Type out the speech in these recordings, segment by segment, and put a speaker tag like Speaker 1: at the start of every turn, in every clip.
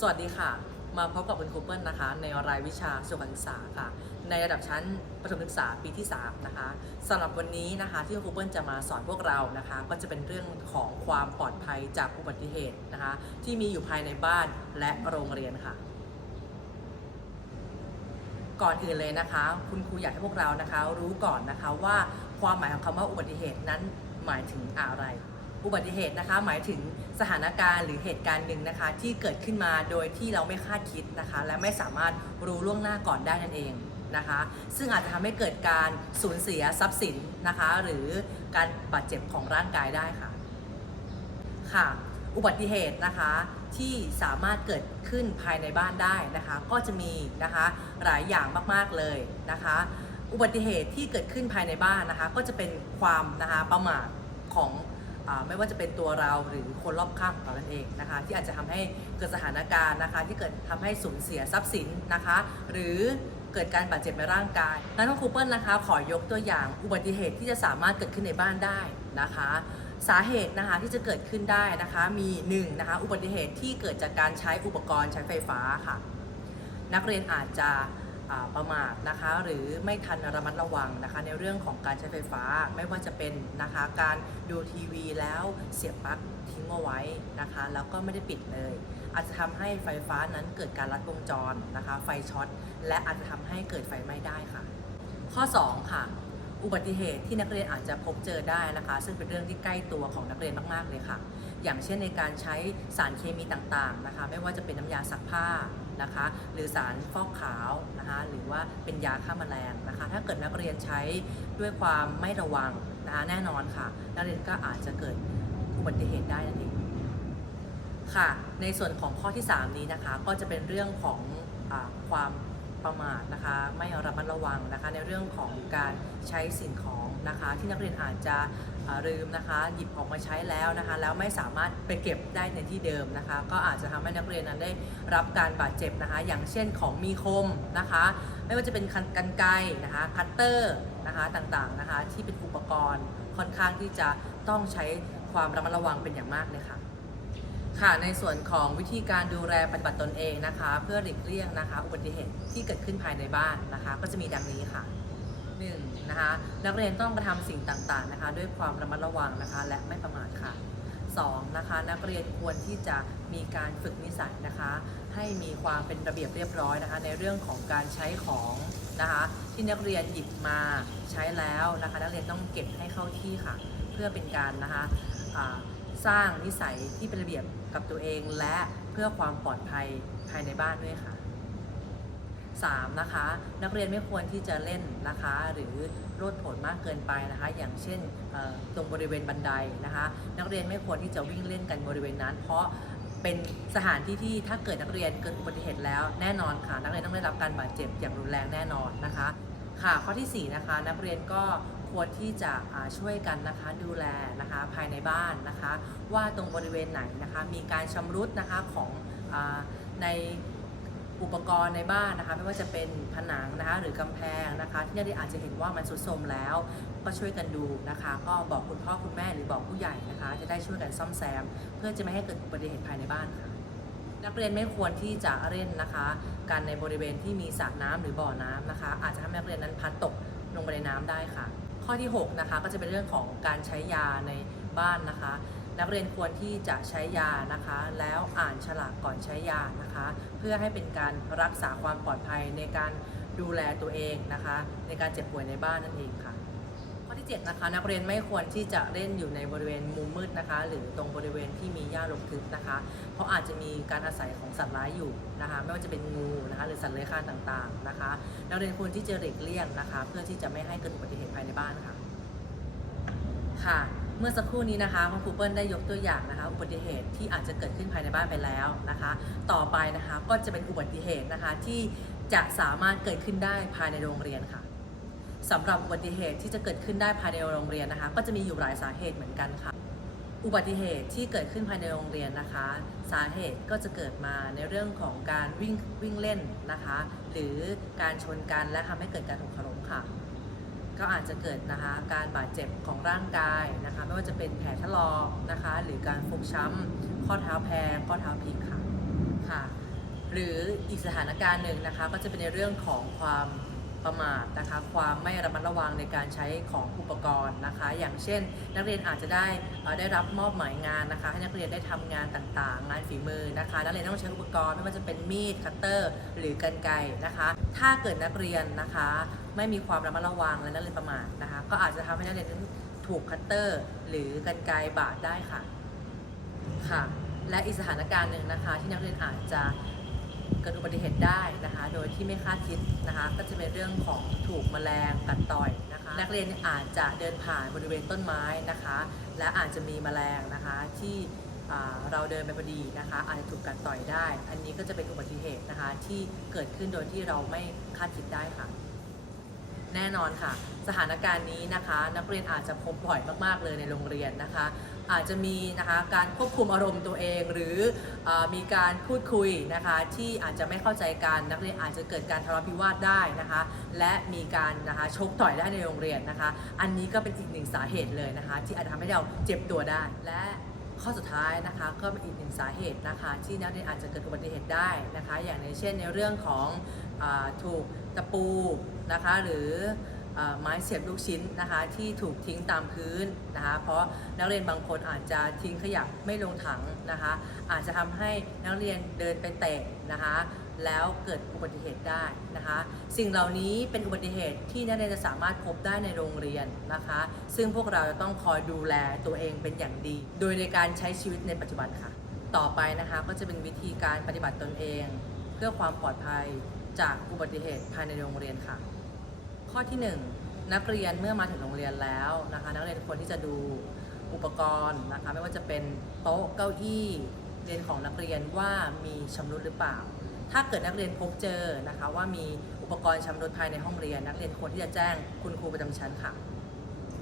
Speaker 1: สวัสดีค่ะ มาพบกับคุณครูเปิลนะคะ ในรายวิชาสุขศึกษาค่ะ ในระดับชั้นประถมศึกษาปีที่ 3 นะคะสำหรับวันนี้นะคะที่คุณครูเปิลจะมาสอนพวกเรานะคะ ก็จะเป็นเรื่องของความปลอดภัยจากอุบัติเหตุนะคะ ที่มีอยู่ภายในบ้านและโรงเรียนค่ะ ก่อนอื่นเลยนะคะ คุณครูอยากให้พวกเรานะคะ รู้ก่อนนะคะว่าความหมายของคำว่าอุบัติเหตุนั้นหมายถึงอะไร อุบัติเหตุนะคะหมายถึงสถานการณ์หรือเหตุการณ์หนึ่งนะคะที่เกิดขึ้นมาโดยที่เราไม่คาดคิดนะคะ และไม่สามารถรู้ล่วงหน้าก่อนได้นั่นเองนะคะ ซึ่งอาจจะทำให้เกิดการสูญเสียทรัพย์สินนะคะ หรือการบาดเจ็บของร่างกายได้ค่ะค่ะ อุบัติเหตุนะคะที่สามารถเกิดขึ้นภายในบ้านได้นะคะ ก็จะมีนะคะหลายอย่างมากๆเลยนะคะ อุบัติเหตุที่เกิดขึ้นภายในบ้านนะคะ ก็จะเป็นความนะคะประมาทของ ไม่ว่าจะเป็นตัวเราหรือคนรอบข้างของเรานั่นเองนะคะ ที่อาจจะทำให้เกิดสถานการณ์นะคะ ที่เกิดทำให้สูญเสียทรัพย์สินนะคะ หรือเกิดการบาดเจ็บในร่างกายนั้นคุณครูเปิลนะคะ ขอยกตัวอย่างอุบัติเหตุที่จะสามารถเกิดขึ้นในบ้านได้นะคะ สาเหตุนะคะที่จะเกิดขึ้นได้นะคะมี1นะคะอุบัติเหตุที่เกิดจากการใช้อุปกรณ์ใช้ไฟฟ้าค่ะ นักเรียนอาจจะ ประมาทนะคะหรือไม่ทันระมัดระวังนะคะในเรื่องของการใช้ไฟฟ้าไม่ว่าจะเป็นนะคะการดูทีวีแล้วเสียบปลั๊กทิ้งเอาไว้นะคะแล้วก็ไม่ได้ปิดเลย อาจจะทำให้ไฟฟ้านั้นเกิดการลัดวงจรนะคะไฟช็อตและอาจจะทำให้เกิดไฟไหม้ได้ค่ะ ข้อ 2 ค่ะ อุบัติเหตุที่นักเรียนอาจจะพบเจอได้นะคะ ซึ่งเป็นเรื่องที่ใกล้ตัวของนักเรียนมากๆเลยค่ะ อย่างเช่นในการใช้สารเคมีต่างๆนะคะ ไม่ว่าจะเป็นน้ำยาซักผ้า นะคะ หรือสารฟอกขาวนะคะหรือว่าเป็นยาฆ่าแมลงนะคะ ถ้าเกิดนักเรียนใช้ด้วยความไม่ระวังนะคะแน่นอนค่ะ นักเรียนก็อาจจะเกิดอุบัติเหตุได้นั่นเองค่ะ ในส่วนของข้อที่ 3 นี้นะคะ ก็จะเป็นเรื่องของอความ ประมาทนะคะ ไม่ระมัดระวังนะคะ ในเรื่องของการใช้สิ่งของนะคะ ที่นักเรียนอาจจะลืมนะคะ หยิบออกมาใช้แล้วนะคะ แล้วไม่สามารถไปเก็บได้ในที่เดิมนะคะ ก็อาจจะทำให้นักเรียนนั้นได้รับการบาดเจ็บนะคะ อย่างเช่นของมีคมนะคะ ไม่ว่าจะเป็นกันกันไกรนะคะคัตเตอร์นะคะต่างๆนะคะ ที่เป็นอุปกรณ์ค่อนข้างที่จะต้องใช้ความระมัดระวังเป็นอย่างมากเลยค่ะ ค่ะในส่วนของวิธีการดูแลปฏิบัติตนเองนะคะ เพื่อหลีกเลี่ยงนะคะอุบัติเหตุที่เกิดขึ้นภายในบ้านนะคะ ก็จะมีดังนี้ค่ะ 1. นะคะนักเรียนต้องกระทำสิ่งต่างๆนะคะ ด้วยความระมัดระวังนะคะ และไม่ประมาทค่ะ 2. นะคะนักเรียนควรที่จะมีการฝึกนิสัยนะคะ ให้มีความเป็นระเบียบเรียบร้อยนะคะ ในเรื่องของการใช้ของนะคะ ที่นักเรียนหยิบมาใช้แล้วนะคะ นักเรียนต้องเก็บให้เข้าที่ค่ะ เพื่อเป็นการนะคะสร้างนิสัยที่เป็นระเบียบ กับตัวเองและเพื่อความปลอดภัยภายในบ้านด้วยค่ะ 3. นะคะนักเรียนไม่ควรที่จะเล่นนะคะหรือโลดโผนมากเกินไปนะคะ อย่างเช่นตรงบริเวณบันไดนะคะ นักเรียนไม่ควรที่จะวิ่งเล่นกันบริเวณนั้น เพราะเป็นสถานที่ที่ถ้าเกิดนักเรียนเกิดอุบัติเหตุแล้วแน่นอนค่ะ นักเรียนต้องได้รับการบาดเจ็บอย่างรุนแรงแน่นอนนะคะ ค่ะข้อทีสี่4 นะคะ นักเรียนก็ ควรที่จะช่วยกันนะคะดูแลนะคะภายในบ้านนะคะ ว่าตรงบริเวณไหนนะคะมีการชำรุดนะคะของอในอุปกรณ์ในบ้านนะคะไม่ว่าจะเป็นผนังนะคะหรือกำแพงนะคะ ที่นักเรียนอาจจะเห็นว่ามันทรุดโทรมแล้ว ก็ช่วยกันดูนะคะ ก็บอกคุณพ่อคุณแม่หรือบอกผู้ใหญ่นะคะ จะได้ช่วยกันซ่อมแซม เพื่อจะไม่ให้เกิดอุบัติเหตุภายในบ้านค่ะนักเรียนไม่ควรที่จะเล่นนะคะกันในบริเวณที่มีสระน้ำหรือบ่อน้ำนะคะ อาจจะทำให้นักเรียนนั้นพัดตกลงไปในน้ำได้ค่ะ ข้อที่6นะคะก็จะเป็นเรื่องของการใช้ยาในบ้านนะคะ นักเรียนควรที่จะใช้ยานะคะ แล้วอ่านฉลากก่อนใช้ยานะคะ เพื่อให้เป็นการรักษาความปลอดภัยในการดูแลตัวเองนะคะ ในการเจ็บป่วยในบ้านนั่นเองค่ะ ข้อที่7นะคะนักเรียนไม่ควรที่จะเล่นอยู่ในบริเวณมุมมืดนะคะ หรือตรงบริเวณที่มีหญ้ารกทึบนะคะ เพราะอาจจะมีการอาศัยของสัตว์ร้ายอยู่นะคะ ไม่ว่าจะเป็นงูนะคะหรือสัตว์เลื้อยคลานต่างๆนะคะนักเรียนควรที่จะหลีกเลี่ยงนะคะ เพื่อที่จะไม่ให้เกิดอุบัติเหตุภายในบ้านค่ะค่ะ เมื่อสักครู่นี้นะคะคุณครูเปิ้ลได้ยกตัวอย่างนะคะอุบัติเหตุที่อาจจะเกิดขึ้นภายในบ้านไปแล้วนะคะ ต่อไปนะคะก็จะเป็นอุบัติเหตุนะคะที่จะสามารถเกิดขึ้นได้ภายในโรงเรียนค่ะ สำหรับอุบัติเหตุที่จะเกิดขึ้นได้ภายในโรงเรียนนะคะ ก็จะมีอยู่หลายสาเหตุเหมือนกันค่ะ อุบัติเหตุที่เกิดขึ้นภายในโรงเรียนนะคะ สาเหตุก็จะเกิดมาในเรื่องของการวิ่งวิ่งเล่นนะคะ หรือการชนกันและทำให้เกิดการถกถล้มค่ะ ก็อาจจะเกิดนะคะการบาดเจ็บของร่างกายนะคะ ไม่ว่าจะเป็นแผลถลอกนะคะ หรือการฟกช้ำข้อเท้าแพงข้อเท้าพลิกค่ะค่ะ หรืออีกสถานการณ์หนึ่งนะคะ ก็จะเป็นในเรื่องของความ ประมาทนะคะ ความไม่ระมัดระวังในการใช้ของอุปกรณ์นะคะ อย่างเช่น นักเรียนอาจจะได้ได้รับมอบหมายงานนะคะ ให้นักเรียนได้ทำงานต่างๆ งานฝีมือนะคะ นักเรียนต้องใช้อุปกรณ์ไม่ว่าจะเป็นมีดคัตเตอร์ หรือกรรไกรนะคะ ถ้าเกิดนักเรียนนะคะ ไม่มีความระมัดระวังและนักเรียนประมาทนะคะ ก็อาจจะทำให้นักเรียนนั้นถูกคัตเตอร์ หรือกรรไกรบาดได้ค่ะค่ะ และอีกสถานการณ์หนึ่งนะคะ ที่นักเรียนอาจจะ เกิดอุบัติเหตุได้นะคะ โดยที่ไม่คาดคิดนะคะ ก็จะเป็นเรื่องของถูกแมลงกัดต่อยนะคะ นักเรียนอาจจะเดินผ่านบริเวณต้นไม้นะคะ และอาจจะมีแมลงนะคะที่เราเดินไปพอดีนะคะ อาจจะถูกกัดต่อยได้ อันนี้ก็จะเป็นอุบัติเหตุนะคะที่เกิดขึ้นโดยที่เราไม่คาดคิดได้ค่ะ แน่นอนค่ะ สถานการณ์นี้นะคะ นักเรียนอาจจะพบบ่อยมาก ๆ เลยในโรงเรียนนะคะ อาจจะมีนะคะการควบคุมอารมณ์ตัวเอง หรืออมีการพูดคุยนะคะที่อาจจะไม่เข้าใจกันนักเรียนอาจจะเกิดการทะเลาะวิวาทได้นะคะและมีการนะคะชกต่อยได้ในโรงเรียนนะคะ อันนี้ก็เป็นอีกหนึ่งสาเหตุเลยนะคะ ที่อาจจะทำให้เราเจ็บตัวได้และข้อสุดท้ายนะคะก็เป็นอีกหนึ่งสาเหตุนะคะ ที่นักเรียนอาจจะเกิดอุบัติเหตุได้นะคะ อย่างในเช่นในเรื่องของอถูกตะปูนะคะหรือ ไม้เสียบลูกชิ้นนะคะที่ถูกทิ้งตามพื้นนะคะเพราะนักเรียนบางคนอาจจะทิ้งขยะไม่ลงถังนะคะอาจจะทำให้นักเรียนเดินไปเตะนะคะแล้วเกิดอุบัติเหตุได้นะคะสิ่งเหล่านี้เป็นอุบัติเหตุที่นักเรียนจะสามารถพบได้ในโรงเรียนนะคะ ซึ่งพวกเราจะต้องคอยดูแลตัวเองเป็นอย่างดี โดยในการใช้ชีวิตในปัจจุบันค่ะ ต่อไปนะคะก็จะเป็นวิธีการปฏิบัติตนเอง เพื่อความปลอดภัยจากอุบัติเหตุภายในโรงเรียนค่ะ ข้อที่ 1 นักเรียนเมื่อมาถึงโรงเรียนแล้วนะคะ นักเรียนควรที่จะดูอุปกรณ์นะคะ ไม่ว่าจะเป็นโต๊ะเก้าอี้เรียนของนักเรียนว่ามีชำรุดหรือเปล่า ถ้าเกิดนักเรียนพบเจอนะคะว่ามีอุปกรณ์ชำรุดภายในห้องเรียน นักเรียนควรที่จะแจ้งคุณครูประจำชั้นค่ะ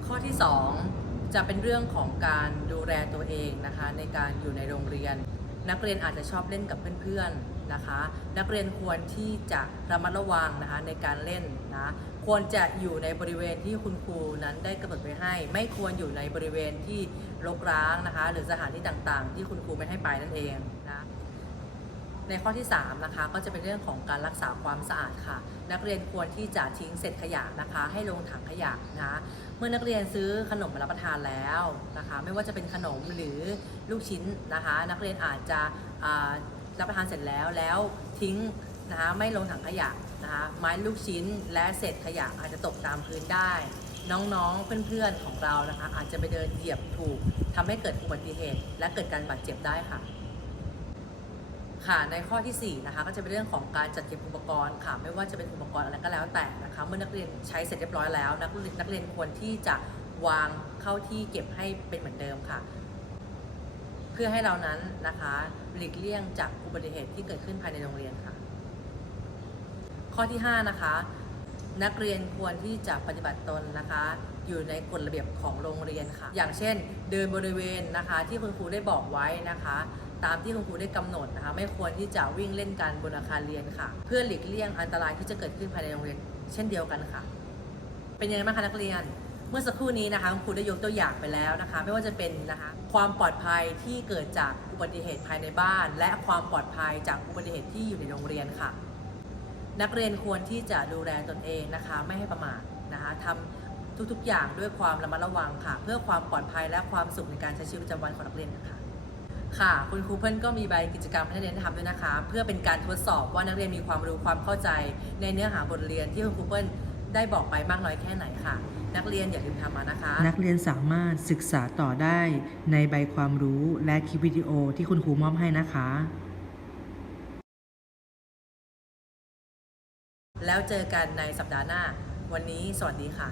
Speaker 1: ข้อที่ 2 จะเป็นเรื่องของการดูแลตัวเองนะคะ ในการอยู่ในโรงเรียน นักเรียนอาจจะชอบเล่นกับเพื่อนๆนะคะ นักเรียนควรที่จะระมัดระวังนะคะในการเล่นนะ ควรจะอยู่ในบริเวณที่คุณครูนั้นได้กำหนดไว้ให้ ไม่ควรอยู่ในบริเวณที่รกร้างนะคะ หรือสถานที่ต่างๆ ที่คุณครูไม่ให้ไปนั่นเองนะในข้อที่3นะคะก็จะเป็นเรื่องของการรักษาความสะอาดค่ะ นักเรียนควรที่จะทิ้งเศษขยะนะคะ ให้ลงถังขยะนะคะเมื่อนักเรียนซื้อขนมมารับประทานแล้วนะคะ ไม่ว่าจะเป็นขนมหรือลูกชิ้นนะคะ นักเรียนอาจจะรับประทานเสร็จแล้วแล้วทิ้งนะคะไม่ลงถังขยะ นะคะไม้ลูกชิ้นและเศษขยะอาจจะตกตามพื้นได้ น้องๆเพื่อนๆของเรานะคะ อาจจะไปเดินเหยียบถูกทำให้เกิดอุบัติเหตุ และเกิดการบาดเจ็บได้ค่ะ ค่ะในข้อที่4นะคะก็จะเป็นเรื่องของการจัดเก็บอุปกรณ์ค่ะ ไม่ว่าจะเป็นอุปกรณ์อะไรก็แล้วแต่นะคะเมื่อนักเรียนใช้เสร็จเรียบร้อยแล้ว นักเรียนนักเรียนควรที่จะวางเข้าที่เก็บให้เป็นเหมือนเดิมค่ะ เพื่อให้เรานั้นนะคะหลีกเลี่ยงจากอุบัติเหตุที่เกิดขึ้นภายในโรงเรียนค่ะ ข้อที่ 5 นะคะ นักเรียนควรที่จะปฏิบัติตนนะคะ อยู่ในกฎระเบียบของโรงเรียนค่ะ อย่างเช่น เดินบริเวณนะคะ ที่คุณครูได้บอกไว้นะคะ ตามที่คุณครูได้กำหนดนะคะ ไม่ควรที่จะวิ่งเล่นกันบนอาคารเรียนค่ะ เพื่อหลีกเลี่ยงอันตรายที่จะเกิดขึ้นภายในโรงเรียนเช่นเดียวกันค่ะ เป็นยังไงบ้างคะนักเรียนเมื่อสักครู่นี้นะคะคุณครูได้ยกตัวอย่างไปแล้วนะคะ ไม่ว่าจะเป็นนะคะความปลอดภัยที่เกิดจากอุบัติเหตุภายในบ้าน และความปลอดภัยจากอุบัติเหตุที่อยู่ในโรงเรียนค่ะ นักเรียนควรที่จะดูแลตนเองนะคะ ไม่ให้ประมาทนะคะทำทุกๆอย่างด้วยความระมัดระวังค่ะ เพื่อความปลอดภัยและความสุขในการใช้ชีวิตประจำวันของนักเรียนนะคะค่ะ คุณครูเพิ่นก็มีใบกิจกรรมให้นักเรียนทำด้วยนะคะ เพื่อเป็นการทดสอบว่านักเรียนมีความรู้ความเข้าใจ ในเนื้อหาบทเรียนที่คุณครูเพิ่นได้บอกไปมากน้อยแค่ไหนค่ะ นักเรียนอย่าลืมทำมานะคะ
Speaker 2: นักเรียนสามารถศึกษาต่อได้ในใบความรู้และคลิปวิดีโอที่คุณครูมอบให้นะคะ
Speaker 1: แล้วเจอกันในสัปดาห์หน้า วันนี้สวัสดีค่ะ